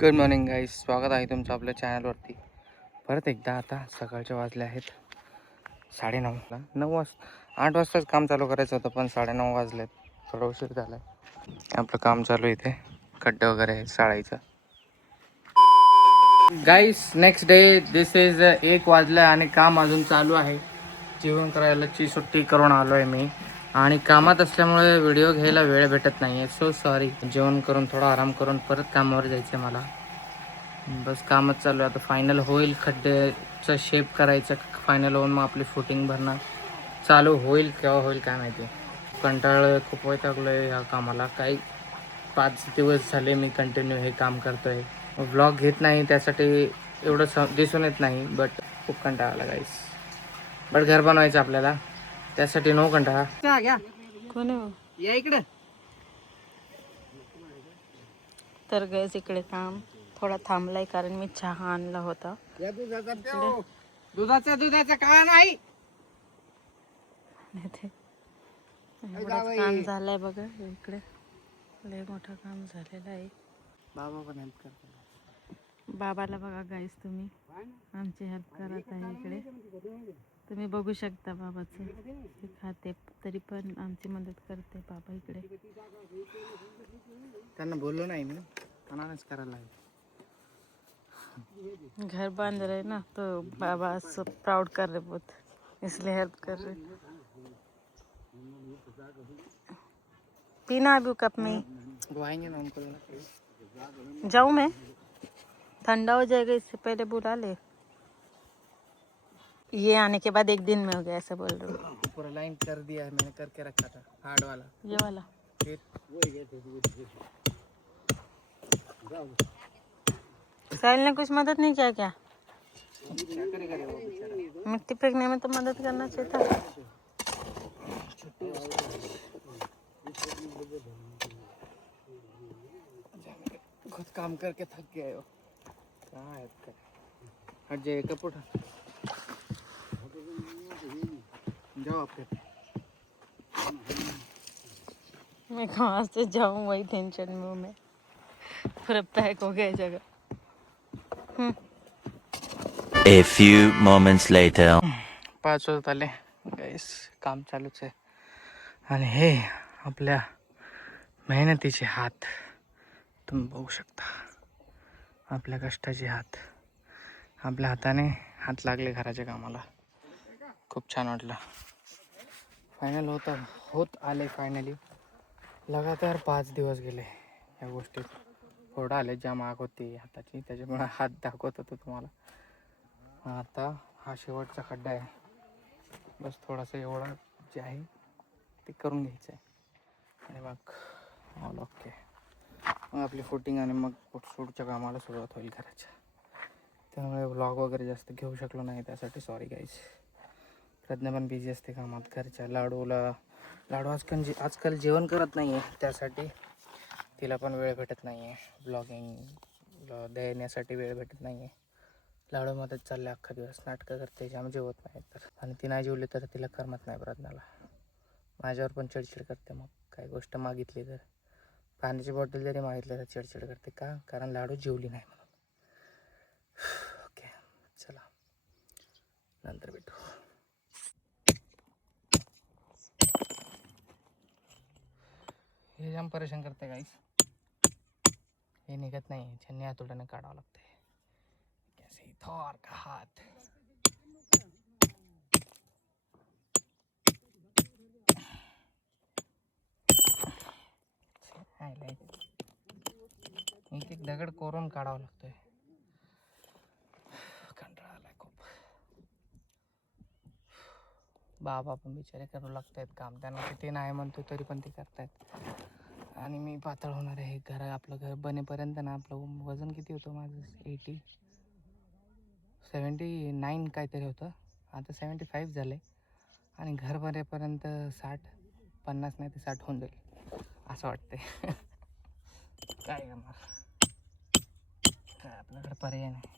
Good morning guys, स्वागत आहे तुमचं आपल्या चॅनलवरती परत एकदा. आता सकाळचे वाजले आहेत 9:30. 8 वाजताच काम चालू करायचं होतं, पण 9:30 वाजलेत. थोडा उशीर झाला आहे. आपलं काम चालू इथे खड्डे वगैरे आहे साळायचं. गाईस, नेक्स्ट डे. दिस इज 1 वाजलं आणि काम अजून चालू आहे. जेवण करायलाची सुट्टी करून आलो आहे मी, आणि कामात असल्यामुळे व्हिडिओ घ्यायला वेळ भेटत नाही आहे. So sorry. जेवण करून थोडा आराम करून परत कामावर जायचं आहे मला. बस कामच चालू आहे. आता फायनल होईल, खड्ड्याचा शेप करायचा. फायनल होऊन मग आपली फुटिंग भरणं चालू होईल. केव्हा होईल काय माहिती. कंटाळ खूप वैतागलो आहे ह्या कामाला. काही 5 दिवस झाले मी कंटिन्यू हे काम करतो आहे. व्लॉग घेत नाही त्यासाठी एवढं दिसून येत नाही, बट खूप कंटाळा आला गाईस. बट घर बनवायचं आपल्याला, त्यासाठी नो कंटाळा. घ्या कोण या इकडं. तर गैस इकडे काम थोडा थांबलाय कारण मी चहा आणला होता. दुधाचा काळा नाही. एवढंच काम झालंय बघा. इकडे लय मोठं काम झालेलं आहे. बाबा पण हेल्प करतो. बाबाला बघा गाईस, तुम्ही आमची हेल्प करत आहे. इकडे तुम्ही बघू शकता बाबाचं हे खाते, तरी पण आमची मदत करते बाबा. इकडे त्यांना बोललो नाही मी, मनानेच करायला लागेल. घर बांध रहे ना, तो बाबा सब प्राउड कर रहे बहुत, इसलिए हेल्प कर रहे. पीना अभी कप में. वो आएंगे ना, उनको जाऊँ मैं? ठंडा हो जाएगा, इससे पहले बुला ले. ये आने के बाद 1 दिन में हो गया, ऐसा बोल रहे हो. पूरा लाइन कर दिया है मैंने, करके रखा था हार्ड वाला. ये वाला फिर साहिल ने कुछ मदद नहीं किया क्या? क्या करेगा रे वो बेचारा. मिट्टी फेंकने में तो मदद करना चाहिए था. खुद काम करके थक गया हो. कहाँ है इसका? हट जाइए कपूर. जाओ आप फिर. मैं कहाँ से जाऊँ, वही टेंशन में हूँ मैं. पूरा पैक हो गया जगह. A few moments later. 5 वाजत आले गाईस. काम चालूच आहे. आणि हे आपल्या मेहनतीचे हात तुम्ही बघू शकता. आपल्या कष्टाचे हात, आपल्या हाताने हात लागले घराच्या कामाला. खूप छान वाटलं. फायनल होत आले फायनली. लगातार 5 दिवस गेले या गोष्टीत. फोड आले, जाम आग होती हाताची, त्याच्यामुळे हात दाखवत होतो तुम्हाला. आता हा शेवटचा खड्डा आहे. बस थोडासा एवढा जे आहे ते करून घ्यायचं आहे, आणि मग ऑल ओके. मग आपली फुटिंग आणि मग पुढच्या कामाला सुरुवात होईल घराच्या. त्यामुळे व्लॉग वगैरे जास्त घेऊ शकलो नाही, त्यासाठी सॉरी गाईज. प्रज्ञा पण बिझी असते कामात घरच्या. लाडू आजकाल जेवण करत नाही आहे, त्यासाठी तिला पण वेळ भेटत नाही आहे. ब्लॉगिंग देण्यासाठी वेळ भेटत नाही आहे. लाडूमध्येच चालले अख्खा दिवस. नाटकं करते, जाम जेवत नाही तर. आणि ती नाही जेवली तर तिला करमत नाही प्रज्ञाला. माझ्यावर पण चिडचिड करते. मग काही गोष्ट मागितली तर, पाण्याची बॉटल जरी मागितलं तर चिडचिड करते. का? कारण लाडू जेवली नाही म्हणून. ओके, चला नंतर भेटू. हे जाम परेशान करते गाईस. हे निघत नाही, छन्नी हातोड्याने काढावं लागते. कैसे थोर का हात. एक दगड कोरून काढावं लागतोय. कंटाळा आलाय खूप. बाबा पण बिचारे करू लागतायत काम. त्यांना किती नाही म्हणतो तरी पण ते करतायत. आणि मी पातळ होणार आहे. आपलं घर बनेपर्यंत ना, आपलं वजन किती होतं माझं? 79 काहीतरी होतं. आता 75 झालं. आणि घर बनेपर्यंत 50 नाही ते 60 होऊन जाईल असं वाटतंय. काय करणार, काय आपल्याकडे पर्याय नाही.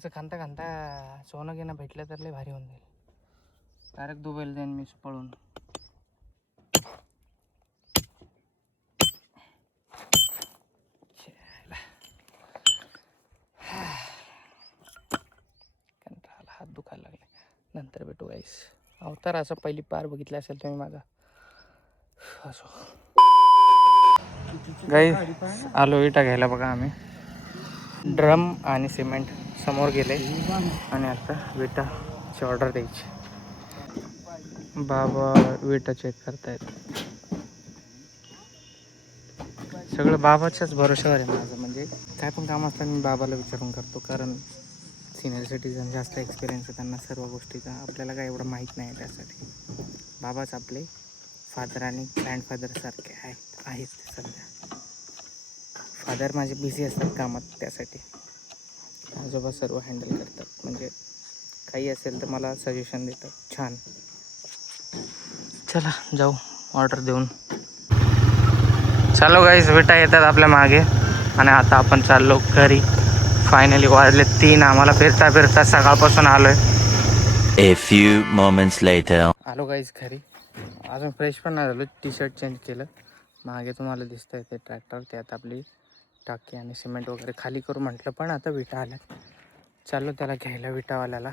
असं खांता खांता सोनं घेणं भेटलं तर लय भारी होऊन जाईल. डायरेक्ट दुबईला जाईन मी पळून. कंटाळा, हात दुखायला लागले. नंतर भेटू गाईस. अवतार असं पहिली पार बघितला असेल तुम्ही माझा. असो गाईस, आलो विटा घ्यायला बघा. आम्ही ड्रम आणि सिमेंट समोर गेले आणि आता विटाची ऑर्डर द्यायची. बाबा विटा चेक करतायत. सगळं बाबाच्याच भरोशावर आहे माझं. म्हणजे काय पण काम असलं मी बाबाला विचारून करतो, कारण सिनियर सिटीजन जास्त एक्सपिरियन्स आहे त्यांना सर्व गोष्टीचा. आपल्याला काय एवढं माहीत नाही त्यासाठी. बाबाच आपले फादर आणि ग्रँडफादरसारखे आहेत सध्या. फादर माझे बिझी असतात कामात, त्यासाठी आजोबा सर्व हँडल करतात. म्हणजे काही असेल तर मला सजेशन देतात. छान. चला जाऊ ऑर्डर देऊन. चालो गाईस, विटा येतात आपल्या मागे आणि आता आपण चाललो घरी. फायनली वाजले 3. आम्हाला फिरता फिरता सकाळपासून आलोय. A few moments later. आलो गाईस घरी. अजून फ्रेश पण नाही झालो. टी शर्ट चेंज केलं. मागे तुम्हाला दिसतंय ते ट्रॅक्टर. त्यात आपली टाकी आणि सिमेंट वगैरे खाली करू म्हटलं, पण आता विटा आल्या. चाललो त्याला घ्यायला, विटावाल्याला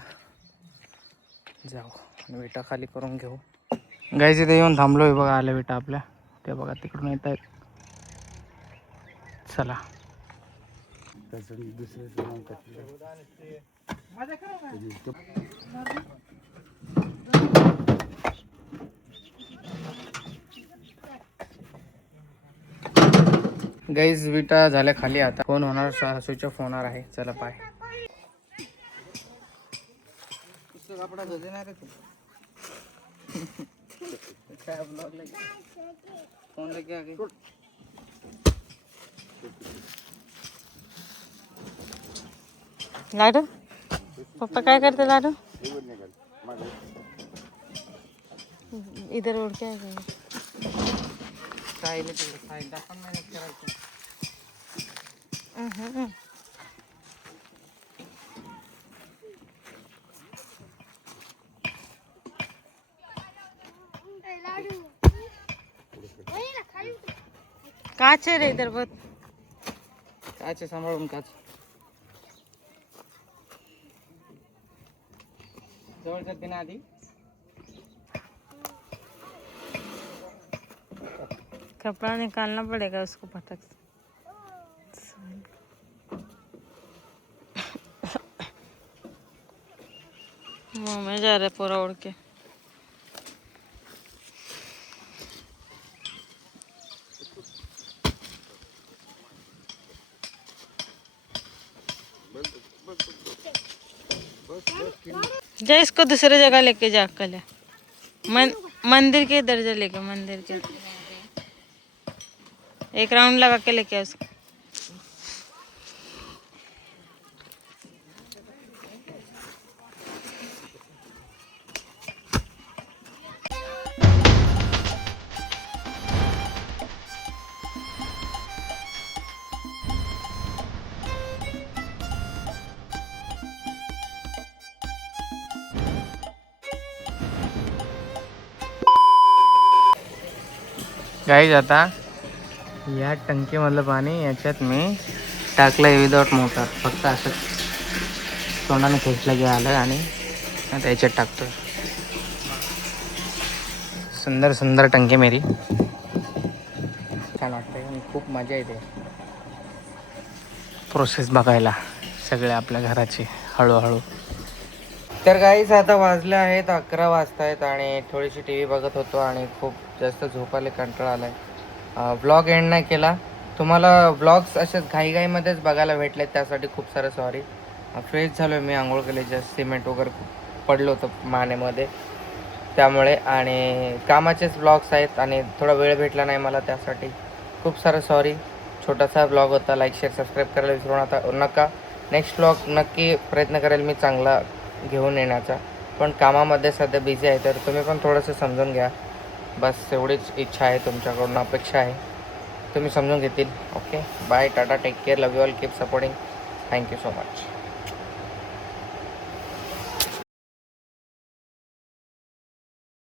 जाऊ आणि विटा खाली करून घेऊ. गाईस इथे येऊन थांबलोय बघा. आल्या विटा आपल्या. ते बघा तिकडून येत आहेत. चला. गाईज विटा झाल्या खाली. आता फोन होणार, स्विच ऑफ होणार आहे. चला बाय. लाडू पप्पा काय करते लाडू? इधर उड़ के आ गए. काच है रे इधर बहुत. काच आहे, सांभाळून काच. जवळ करते ना आधी. कपड़ा निकालना पड़ेगा उसको फटक से. मुंह में जा रहा पूरा उड़ के. जा इसको दूसरी जगह लेके जा. कल मंदिर के इधर जा लेके. मंदिर के एक राउंड लगा के लेके आ उसको. गाईज आता या टंकीमधलं पाणी याच्यात मी टाकलं विदाउट मोटर. फक्त असं तोंडाने खेचलं की आलं आणि आता याच्यात टाकतोय. सुंदर सुंदर टंकी मेरी. छान वाटतंय आणि खूप मजा येते प्रोसेस बघायला सगळे आपल्या घराची हळूहळू. तर गाईज आता वाजले आहेत 11 वाजता आहेत आणि थोडीशी टी व्ही बघत होतो आणि खूप जास्त झोपायला कंटाळा आला आहे. व्लॉग एंड नाही केला. तुम्हाला व्लॉग्स असेच घाईघाईमध्येच बघायला भेटले, त्यासाठी खूप सारं सॉरी. फ्रेश झालो आहे मी, आंघोळ केले, जस्ट सिमेंट वगैरे पडलं होतं मानेमध्ये त्यामुळे. आणि कामाचेच व्लॉग्स आहेत आणि थोडा वेळ भेटला नाही मला, त्यासाठी खूप सारं सॉरी. छोटासा व्लॉग होता. लाईक शेअर सबस्क्राईब करायला विसरू नका. नेक्स्ट व्लॉग नक्की प्रयत्न करेल मी चांगला घेऊन येण्याचा, पण कामामध्ये सध्या बिझी आहे, तर तुम्ही पण थोडंसं समजून घ्या. बस एवढीच इच्छा आहे तुमच्याकडून, अपेक्षा आहे तुम्ही समजून घेतील. Okay bye, tata, take care, love you all, keep supporting. Thank you so much.